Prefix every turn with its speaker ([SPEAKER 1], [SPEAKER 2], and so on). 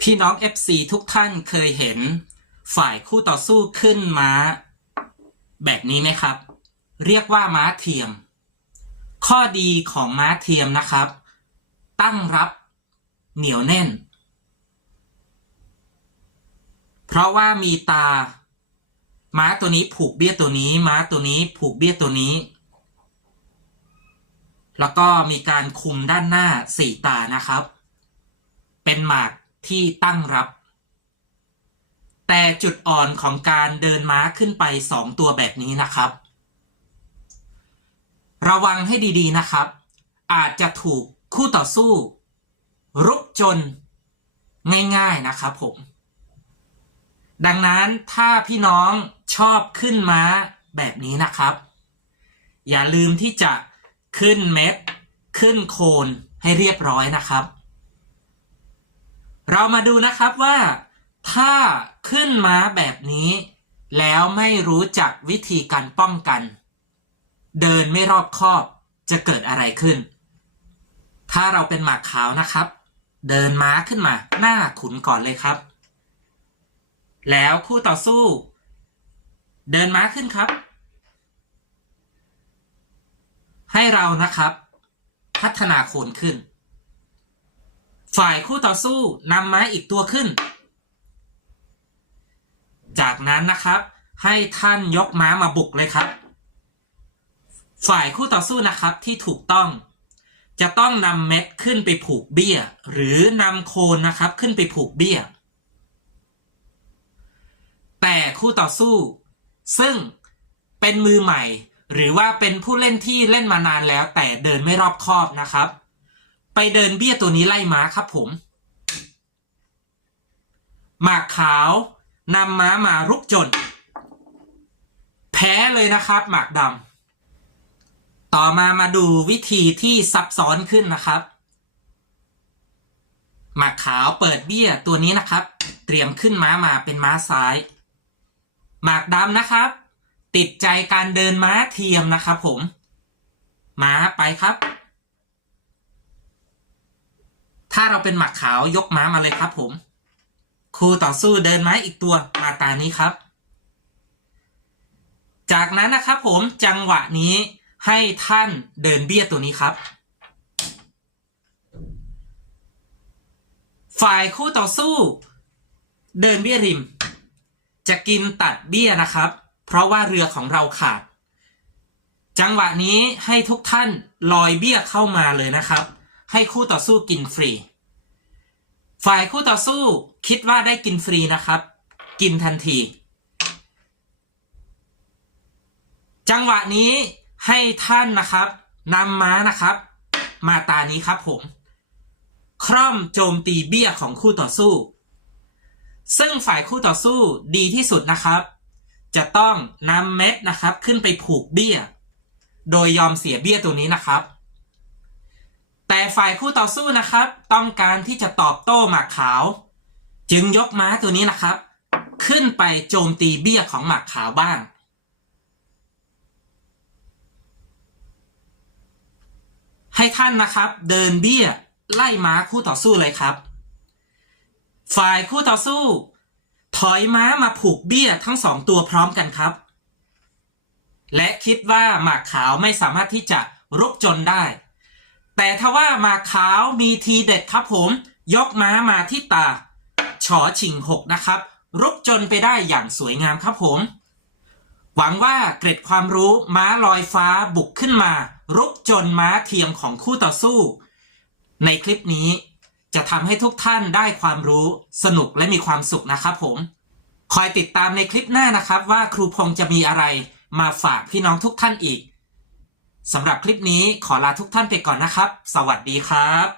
[SPEAKER 1] พี่น้อง FC ทุกท่านเคยเห็น ฝ่ายคู่ต่อสู้ขึ้นม้า แบบนี้ไหมครับ เรียกว่าม้าเทียม ข้อดีของม้าเทียมนะครับ ตั้งรับเหนียวแน่น เพราะว่ามีตา ม้าตัวนี้ผูกเบี้ยตัวนี้ ม้าตัวนี้ผูกเบี้ยตัวนี้ แล้วก็มีการคุมด้านหน้าสี่ตานะครับ เป็นหมาก ที่ตั้งรับ แต่จุดอ่อนของการเดินม้าขึ้นไปสองตัวแบบนี้นะครับ ระวังให้ดีๆนะครับ อาจจะถูกคู่ต่อสู้ รุกจนง่ายๆนะครับผม ดังนั้นถ้าพี่น้องชอบขึ้นม้าแบบนี้นะครับ อย่าลืมที่จะขึ้นเม็ด ขึ้นโคนให้เรียบร้อยนะครับ เรามาดูนะครับว่า ถ้าขึ้นม้าแบบนี้ แล้วไม่รู้จักวิธีการป้องกัน เดินไม่รอบคอบจะเกิดอะไรขึ้น ถ้าเราเป็นหมากขาวนะครับ เดินม้าขึ้นมาหน้าขุนก่อนเลยครับ แล้วคู่ต่อสู้ เดินม้าขึ้นครับ ให้เรานะครับ พัฒนาโคนขึ้น ฝ่ายคู่ต่อสู้นำไม้อีกตัวขึ้น จากนั้นนะครับ ให้ท่านยกม้ามาบุกเลยครับ ฝ่ายคู่ต่อสู้นะครับที่ถูกต้อง จะต้องนำเม็ดขึ้นไปผูกเบี้ย หรือนำโคนนะครับขึ้นไปผูกเบี้ย แต่คู่ต่อสู้ ซึ่งเป็นมือใหม่ หรือว่าเป็นผู้เล่นที่เล่นมานานแล้วแต่เดินไม่รอบคอบนะครับ ไปเดินเบี้ยตัวนี้ไล่ม้าครับผม หมากขาวนำม้ามารุกจน แพ้เลยนะครับ หมากดำต่อมามาดูวิธีที่ซับซ้อนขึ้นนะครับ หมากขาวเปิดเบี้ยตัวนี้นะครับ เตรียมขึ้นม้ามาเป็นม้าซ้าย หมากดำนะครับ ติดใจการเดินม้าเทียมนะครับผม ม้าไปครับ ถ้าเราเป็นหมากขาวยกม้ามาเลยครับผมครูต่อสู้เดินไม้อีกตัวมาตานี้ครับ จากนั้นนะครับผมจังหวะนี้ให้ท่านเดินเบี้ยตัวนี้ครับ ฝ่ายคู่ต่อสู้ เดินเบี้ยริม จะกินตัดเบี้ยนะครับ เพราะว่าเรือของเราขาด จังหวะนี้ให้ทุกท่านลอยเบี้ยเข้ามาเลยนะครับ ให้คู่ต่อสู้กินฟรี ฝ่ายคู่ต่อสู้คิดว่าได้กินฟรีนะครับ กินทันที จังหวะนี้ให้ท่านนะครับนำม้านะครับ มาตานี้ครับผม คร่อมโจมตีเบี้ยของคู่ต่อสู้ ซึ่งฝ่ายคู่ต่อสู้ดีที่สุดนะครับ จะต้องนำเม็ดนะครับขึ้นไปผูกเบี้ย โดยยอมเสียเบี้ยตัวนี้นะครับ แต่ฝ่ายคู่ต่อสู้นะครับ ต้องการที่จะตอบโต้หมากขาว จึงยกม้าตัวนี้นะครับ ขึ้นไปโจมตีเบี้ยของหมากขาวบ้าง ให้ท่านนะครับ เดินเบี้ยไล่ม้าคู่ต่อสู้เลยครับ ฝ่ายคู่ต่อสู้ ถอยม้ามาผูกเบี้ยทั้งสองตัวพร้อมกันครับ และคิดว่าหมากขาวไม่สามารถที่จะรุกจนได้ แต่ถ้าว่ามาขาวมีทีเด็ดครับผม ยกม้ามาที่ตาฉอชิงหกนะครับรุกจนไปได้อย่างสวยงามครับผม หวังว่าเกร็ดความรู้ม้าลอยฟ้าบุกขึ้นมา รุกจนม้าเทียมของคู่ต่อสู้ ในคลิปนี้จะทำให้ทุกท่านได้ความรู้สนุกและมีความสุขนะครับผม คอยติดตามในคลิปหน้านะครับว่าครูพงษ์จะมีอะไรมาฝากพี่น้องทุกท่านอีก สำหรับคลิปนี้ขอลาทุกท่านไปก่อนนะครับ สวัสดีครับ